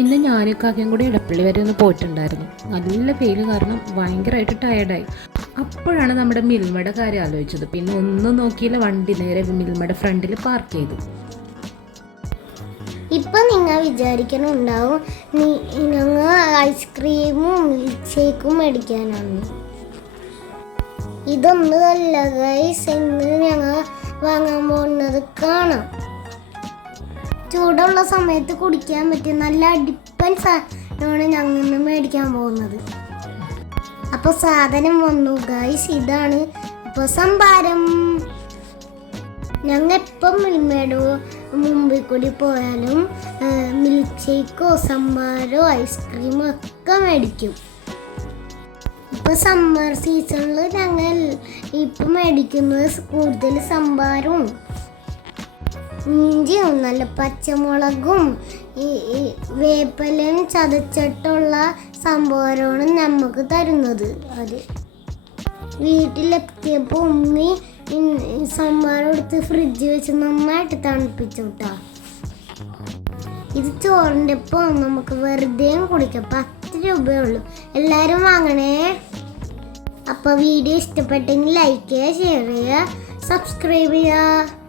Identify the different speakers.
Speaker 1: ഇന്ന് ഞാനും കാക്കയും കൂടി ഇടപ്പള്ളി വരെ ഒന്ന് പോയിട്ടുണ്ടായിരുന്നു. നല്ല വെയിൽ കാരണം ഭയങ്കരമായിട്ട് ടയർഡായി അപ്പോഴാണ് നമ്മുടെ മിൽമയുടെ കാര്യം ആലോചിച്ചത്. പിന്നെ ഒന്നും നോക്കിയില്ല വണ്ടി നേരെ മിൽമയുടെ ഫ്രണ്ടിൽ പാർക്ക് ചെയ്തു.
Speaker 2: ഇപ്പൊ നിങ്ങൾ വിചാരിക്കണുണ്ടാവും ഞങ്ങൾ ഐസ്ക്രീമും മിൽക്ക് ഷേക്കും മേടിക്കാനാണ്. ഇതൊന്നുമല്ല ഗൈസ് ഇന്ന് ഞങ്ങൾ വാങ്ങാൻ പോകുന്നത് കാണാം. ചൂടുള്ള സമയത്ത് കുടിക്കാൻ പറ്റിയ നല്ല അടിപ്പൻ സാധനമാണ് ഞങ്ങൾ മേടിക്കാൻ പോകുന്നത്. അപ്പൊ സാധനം വന്നു. ഗൈസ് ഇതാണ് ഇപ്പൊ സംഭാരം ഞങ്ങൾ എപ്പം മിൽമേടോ മുമ്പിൽ കൂടി പോയാലും മിൽക്ക് ഷേക്കോ സംഭാരോ ഐസ്ക്രീമോ ഒക്കെ മേടിക്കും. ഇപ്പൊ സമ്മർ സീസണിൽ ഞങ്ങൾ ഇപ്പം മേടിക്കുന്നത് കൂടുതൽ സംഭാരവും ഇഞ്ചിയും നല്ല പച്ചമുളകും ഈ വേപ്പലയും ചതച്ചിട്ടുള്ള സംഭവമാണ് നമുക്ക് തരുന്നത്. അത് വീട്ടിലെത്തിയപ്പോൾ ഉമ്മി സംഭാരം എടുത്ത് ഫ്രിഡ്ജ് വെച്ച് നന്നായിട്ട് തണുപ്പിച്ചു ഇത് ചോറിന്റെ ഒപ്പം നമുക്ക് വെറുതെ കുടിക്കാം. പത്ത് രൂപയേ ഉള്ളൂ. എല്ലാവരും വാങ്ങണേ. അപ്പോൾ വീഡിയോ ഇഷ്ടപ്പെട്ടെങ്കിൽ ലൈക്ക് ചെയ്യുക ഷെയർ ചെയ്യുക സബ്സ്ക്രൈബ് ചെയ്യുക.